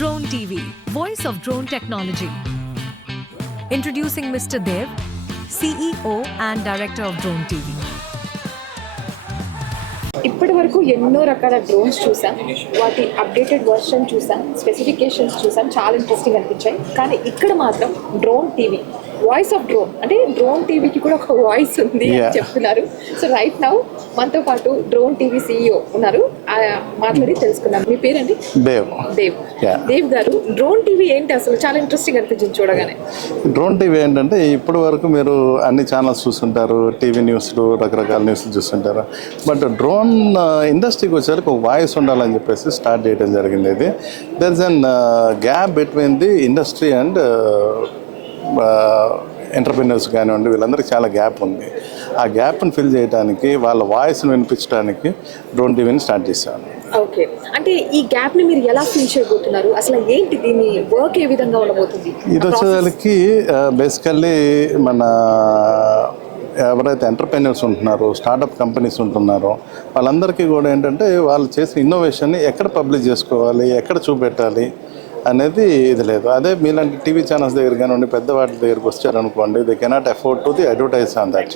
Drone TV, voice of drone technology. Introducing Mr. Dev, CEO and Director of Drone TV. ఇప్పటి వరకు ఎన్నో రకాల drones చూసాం, వాటి అప్డేటెడ్ వర్షన్ చూసాం, స్పెసిఫికేషన్స్ చూసాం, చాలా ఇంట్రెస్టింగ్ అనిపించాయి. కానీ ఇక్కడ మాత్రం drone TV, voice of drone, అంటే డ్రోన్ టీవీకి కూడా ఒక వాయిస్ ఉంది అని చెప్తున్నారు. సో రైట్ నౌ మనతో పాటు డ్రోన్ టీవీ CEO ఉన్నారు, మాట్లాడి తెలుసుకున్నాం. మీ పేరండి? దేవ్ గారు, డ్రోన్ టీవీ ఏంటి అసలు? చాలా ఇంట్రెస్టింగ్ అనిపించింది చూడగానే. డ్రోన్ టీవీ ఏంటంటే ఇప్పటి వరకు మీరు అన్ని ఛానల్స్ చూస్తుంటారు, టీవీ న్యూస్లు, రకరకాల న్యూస్లు చూస్తుంటారు. బట్ డ్రోన్ ఇండస్ట్రీకి వచ్చేసరికి ఒక వాయిస్ ఉండాలని చెప్పేసి స్టార్ట్ చేయడం జరిగింది. ఇది there is an gap between the industry and entrepreneurs కానివ్వండి, వీళ్ళందరికీ చాలా గ్యాప్ ఉంది. ఆ గ్యాప్ని ఫిల్ చేయడానికి, వాళ్ళ వాయిస్ని వినిపించడానికి డ్రోన్ టీవీని స్టార్ట్ చేశాను. ఓకే, అంటే ఈ గ్యాప్ని మీరు ఎలా ఫిల్ చేయబోతున్నారు? అసలు ఏంటి దీని వర్క్, ఏ విధంగా ఉండబోతుంది? ఇది వచ్చేసరికి బేసికల్లీ మన ఎవరైతే ఎంటర్ప్రెన్యూర్స్ ఉంటున్నారో, స్టార్టప్ కంపెనీస్ ఉంటున్నారో, వాళ్ళందరికీ కూడా ఏంటంటే వాళ్ళు చేసిన ఇన్నోవేషన్ని ఎక్కడ పబ్లిష్ చేసుకోవాలి, ఎక్కడ చూపెట్టాలి అనేది ఇది లేదు. అదే మీలాంటి టీవీ ఛానల్స్ దగ్గర కానివ్వండి, పెద్ద వాటి దగ్గరికి వచ్చారనుకోండి, they cannot afford to the advertise on that.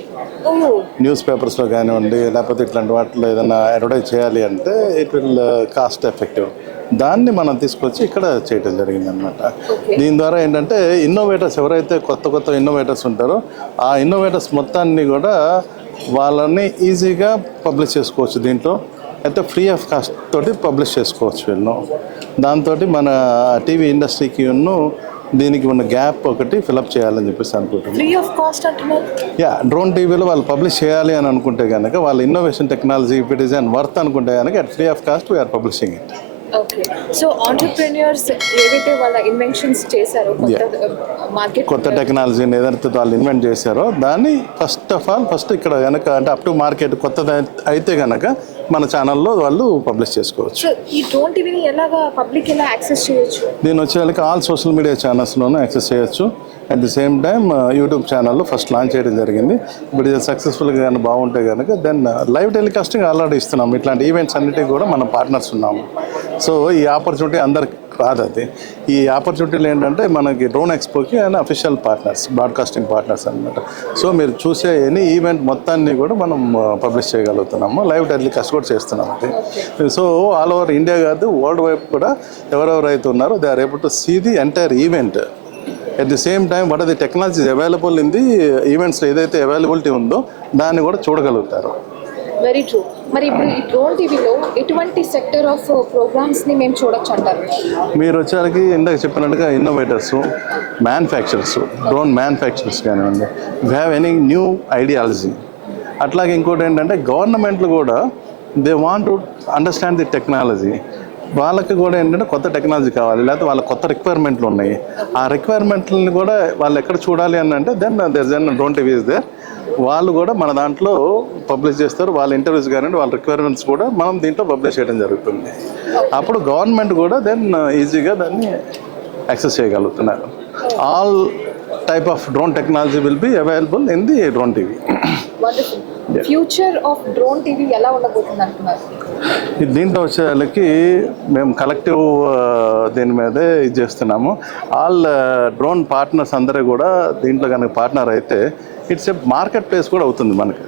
News పేపర్స్లో కానివ్వండి, లేకపోతే ఇట్లాంటి వాటిలో ఏదైనా అడ్వర్టైజ్ చేయాలి అంటే ఇట్ విల్ కాస్ట్ ఎఫెక్టివ్. దాన్ని మనం తీసుకొచ్చి ఇక్కడ చేయడం జరిగింది అనమాట. దీని ద్వారా ఏంటంటే ఇన్నోవేటర్స్ ఎవరైతే కొత్త ఇన్నోవేటర్స్ ఉంటారో, ఆ ఇన్నోవేటర్స్ మొత్తాన్ని కూడా వాళ్ళని ఈజీగా పబ్లిష్ చేసుకోవచ్చు. దీంట్లో అయితే ఫ్రీ ఆఫ్ కాస్ట్ తోటి పబ్లిష్ చేసుకోవచ్చు వీళ్ళు. దాంతో మన టీవీ ఇండస్ట్రీకి దీనికి ఉన్న గ్యాప్ ఒకటి ఫిలప్ చేయాలని చెప్పేసి అనుకుంటున్నాను. ఫ్రీ ఆఫ్ కాస్ట్ అంటున్నారు? డ్రోన్ టీవీలో వాళ్ళు పబ్లిష్ చేయాలి అని అనుకుంటే కనుక, వాళ్ళ innovation technology if it is and worth అనుకుంటే కనుక at free of cost we're publishing it. Okay, so entrepreneurs ఏవైతే వాళ్ళ ఇన్వెన్షన్స్ చేశారో, కొత్త టెక్నాలజీని ఏదైతే వాళ్ళు ఇన్వెంట్ చేశారో, దాన్ని ఫస్ట్ ఇక్కడ కనుక అంటే అప్ టు మార్కెట్ కొత్తది అయితే కనుక మన ఛానల్లో వాళ్ళు పబ్లిష్ చేసుకోవచ్చు. ఈ డ్రోన్ టీవీని ఎలాగా పబ్లిక్ ఎలా యాక్సెస్ చేయొచ్చు? దీని వచ్చేసరికి ఆల్ సోషల్ మీడియా ఛానల్స్లోనూ యాక్సెస్ చేయొచ్చు. At the same time YouTube ఛానల్లో ఫస్ట్ లాంచ్ చేయడం జరిగింది. ఇప్పుడు ఇది సక్సెస్ఫుల్గా కానీ బాగుంటే కనుక దెన్ లైవ్ టెలికాస్టింగ్ ఆల్రెడీ ఇస్తున్నాం. ఇట్లాంటి ఈవెంట్స్ అన్నిటికీ కూడా మనం పార్ట్నర్స్ ఉన్నాము. సో ఈ ఆపర్చునిటీ అందరికి రాదు. అది ఈ ఆపర్చునిటీలు ఏంటంటే మనకి డ్రోన్ ఎక్స్పోకి and official partners, broadcasting partners అనమాట. సో మీరు చూసే ఎనీ ఈవెంట్ మొత్తాన్ని కూడా మనం పబ్లిష్ చేయగలుగుతున్నాము. లైవ్ టెలికాస్ట్ కూడా చేస్తున్నాం. అది సో ఆల్ ఓవర్ ఇండియా కాదు, వరల్డ్ వైడ్ కూడా ఎవరెవరైతే ఉన్నారో they are able to see the entire event. At the same time what are the technologies available in the ఈవెంట్స్లో ఏదైతే అవైలబిలిటీ ఉందో దాన్ని కూడా చూడగలుగుతారు. Very true. మరి ఇప్పుడు ఈ డ్రోన్ టీవీలో ఎటువంటి సెక్టర్ ఆఫ్ ప్రోగ్రామ్స్ని మేము చూడొచ్చు అంటారు? మీరు వచ్చేసరికి ఇందాక చెప్పినట్టుగా ఇన్నోవేటర్స్, మ్యానుఫ్యాక్చరర్స్, డ్రోన్ మ్యానుఫ్యాక్చరర్స్ కానివ్వండి, we have any new ideology. అట్లాగే ఇంకోటి ఏంటంటే గవర్నమెంట్లు కూడా they want to understand the technology. వాళ్ళకి కూడా ఏంటంటే కొత్త టెక్నాలజీ కావాలి, లేకపోతే వాళ్ళ కొత్త రిక్వైర్మెంట్లు ఉన్నాయి. ఆ రిక్వైర్మెంట్లని కూడా వాళ్ళు ఎక్కడ చూడాలి అని అంటే then there is an drone TV is there. వాళ్ళు కూడా మన దాంట్లో పబ్లిష్ చేస్తారు. వాళ్ళ ఇంటర్వ్యూస్ కానీ వాళ్ళ రిక్వైర్మెంట్స్ కూడా మనం దీంట్లో పబ్లిష్ చేయడం జరుగుతుంది. అప్పుడు గవర్నమెంట్ కూడా దెన్ ఈజీగా దాన్ని యాక్సెస్ చేయగలుగుతున్నారు. All type of drone technology will be available in the drone TV. Future of drone TV ఎలా ఉండబోతుంది అంటున్నారు? దీంట్లో వచ్చేళ్ళకి మేము కలెక్టివ్ దీని మీదే ఇది చేస్తున్నాము. ఆల్ డ్రోన్ పార్ట్నర్స్ అందరూ కూడా దీంట్లో కనుక పార్ట్నర్ అయితే ఇట్స్ ఏ మార్కెట్ ప్లేస్ కూడా అవుతుంది. మనకి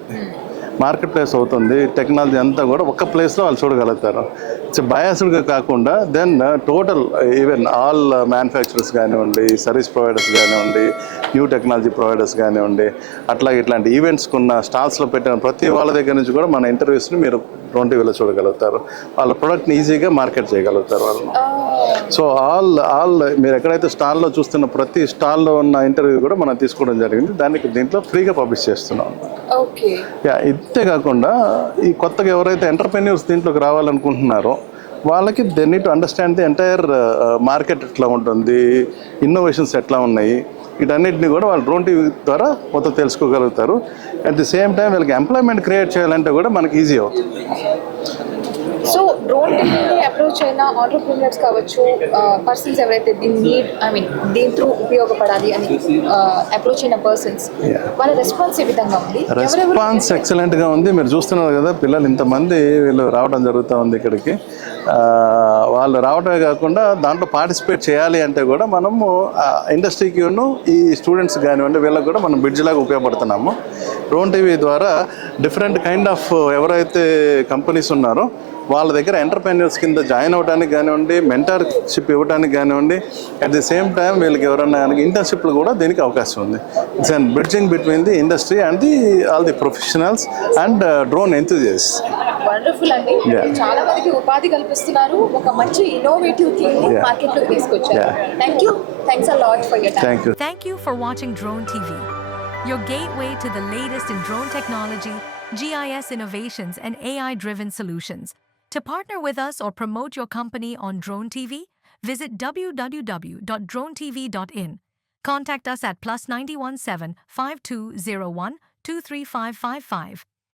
మార్కెట్ ప్లేస్ అవుతుంది. టెక్నాలజీ అంతా కూడా ఒక్క ప్లేస్లో వాళ్ళు చూడగలుగుతారు. ఇట్స్ బయాస్డ్గా కాకుండా then total even all manufacturers కానివ్వండి, సర్వీస్ ప్రొవైడర్స్ కానివ్వండి, న్యూ టెక్నాలజీ ప్రొవైడర్స్ కానివ్వండి, అట్లాగే ఇట్లాంటి ఈవెంట్స్కి ఉన్న స్టాల్స్లో పెట్టిన ప్రతి వాళ్ళ దగ్గర నుంచి కూడా మన ఇంటర్వ్యూస్ని మీరు డ్రోన్ టీవీలో చూడగలుగుతారు. వాళ్ళ ప్రొడక్ట్ని ఈజీగా మార్కెట్ చేయగలుగుతారు వాళ్ళు. సో ఆల్ మీరు ఎక్కడైతే స్టాల్లో చూస్తున్న ప్రతి స్టాల్లో ఉన్న ఇంటర్వ్యూ కూడా మనం తీసుకోవడం జరిగింది. దానికి దీంట్లో ఫ్రీగా పబ్లిష్ చేస్తున్నాం. ఇంతే కాకుండా ఈ కొత్తగా ఎవరైతే ఎంటర్ప్రెన్యూర్స్ దీంట్లోకి రావాలనుకుంటున్నారో వాళ్ళకి they need to understand the entire market ఎట్లా ఉంటుంది, ఇన్నోవేషన్స్ ఎట్లా ఉన్నాయి, వీటన్నిటిని కూడా వాళ్ళు డ్రోన్ టీవీ ద్వారా మొత్తం తెలుసుకోగలుగుతారు. అట్ ది సేమ్ టైం వీళ్ళకి ఎంప్లాయ్మెంట్ క్రియేట్ చేయాలంటే కూడా మనకి ఈజీ అవుతుంది. సో డ్రోన్ టీవీని అప్రోచ్ అయిన ఆంటర్ప్రీనర్స్ కావచ్చు, పర్సన్స్ ఎవరైతే దీని నీడ్ దీని త్రూ ఉపయోగపడాలి అని అప్రోచ్ అయిన పర్సన్స్ వాళ్ళ రెస్పాన్స్ ఏ విధంగా ఉంది? రెస్పాన్స్ ఎక్సలెంట్గా ఉంది. మీరు చూస్తున్నారు కదా, పిల్లలు ఇంతమంది వీళ్ళు రావడం జరుగుతూ ఉంది ఇక్కడికి. వాళ్ళు రావడమే కాకుండా దాంట్లో పార్టిసిపేట్ చేయాలి అంటే కూడా మనము ఇండస్ట్రీకి ఈ స్టూడెంట్స్ కానివ్వండి వీళ్ళకి కూడా మనం బ్రిడ్జ్ లాగా ఉపయోగపడుతున్నాము. డ్రోన్ టీవీ ద్వారా డిఫరెంట్ కైండ్ ఆఫ్ ఎవరైతే కంపెనీస్ ఉన్నారో వాళ్ళ దగ్గర ఎంటర్ప్రెన్యూర్స్ కింద జాయిన్ అవ్వడానికి కానివ్వండి, మెంటర్షిప్ ఇవ్వడానికి కానివ్వండి, అట్ ది సేమ్ టైం వీళ్ళకి ఎవరైనా ఇంటర్న్షిప్లు కూడా దీనికి అవకాశం ఉంది. It's and bridging between the industry and all the professionals and drone enthusiast. Wonderful అండి. చాలా మందికి ఉపాధి కల్పిస్తున్నారు. ఒక మంచి ఇన్నోవేటివ్ థింగ్ మార్కెట్ లోకి తీసుకొచ్చారు. Thanks a lot for your time. Thank you for watching Drone TV, your gateway to the latest in drone technology, GIS innovations and AI-driven solutions. To partner with us or promote your company on Drone TV, visit www.dronetv.in. Contact us at +917 5201 23555.